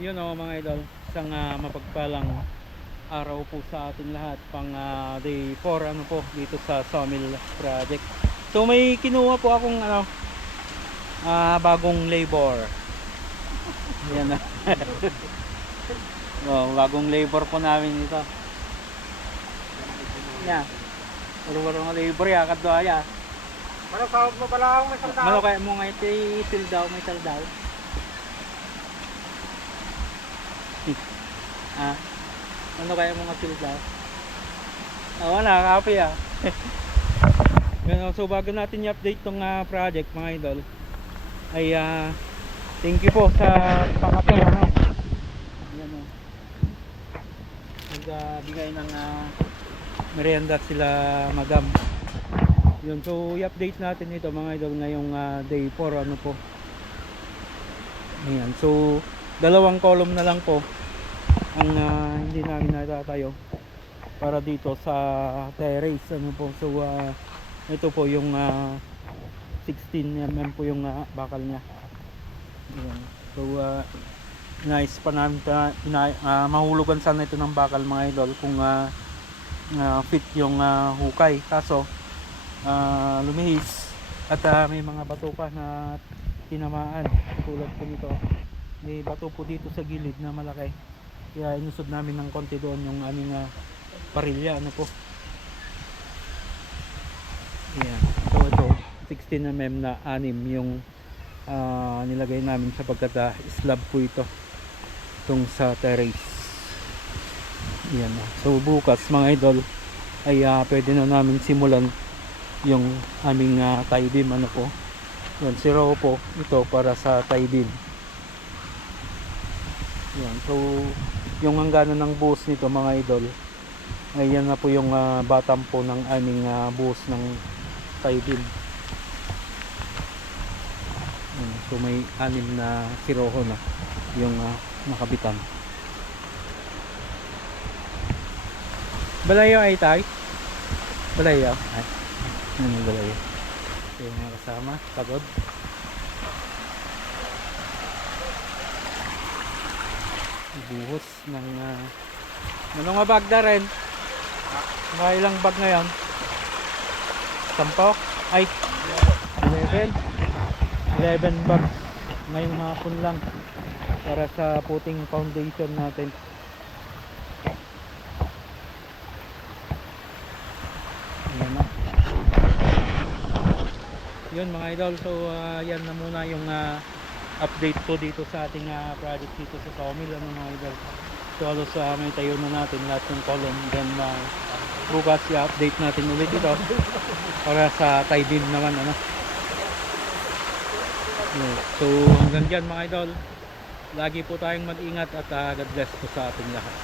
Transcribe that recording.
Yun o mga idol, isang mapagpalang araw po sa ating lahat, pang day 4 ano po dito sa sawmill project. So may kinuha po akong bagong labor. Yan na. Bagong labor po namin ito. Yan. Wala nga labor ya, kadwa ya. Ano sahod mo pala akong may saldaw? Ano kaya mo nga ito sildaw, may saldaw. Ano kaya mga sildaw? Wala, copy Ganun, so bago natin i-update tong project mga idol ay thank you po sa pang-update Ayan o. Nagbigay ng merienda sila madam. Yun, so i-update natin ito mga idol ngayong day 4 ano po. Ayan, so dalawang column na lang po ang hindi namin natatayo para dito sa terrace ano po. So ito po yung 16mm po yung bakal nya. Ayan. So nice pa namin mahulugan sana ito ng bakal mga idol kung fit yung hukay, kaso lumihis at may mga bato pa na tinamaan tulad po nito. May bato po dito sa gilid na malaki, kaya inusod namin ng konti doon yung aming parilya ano po. Ayan. So ito 16mm na 6 yung nilagay namin sapagkat slab po ito itong sa terrace. Ayan. So bukas mga idol ay pwede na namin simulan yung aming tie beam ano po. Yan, zero po ito para sa tie beam. Yan, so yung hangganan ng buhos nito mga idol ay yan na po yung bottom po ng aming buhos ng tie beam. Yan, so may 6 na siroho na yung nakabitan. Balayo ay tay? Balayo? Ay, balayo. So yung mga kasama, pagod. Buhos ng ano nga bag na rin? Mga ilang bag ngayon? 10? Ay 11 bags ngayong hapon lang para sa puting foundation natin. Ayan na. Yun mga idol, so yan na muna yung update po dito sa ating project dito sa sawmill ano mga idol. So halos may tayo na natin lahat ng column, then bukas i-update natin ulit ito para sa tie beam naman ano. So hanggang dyan mga idol, lagi po tayong mag-ingat at God bless po sa ating lahat.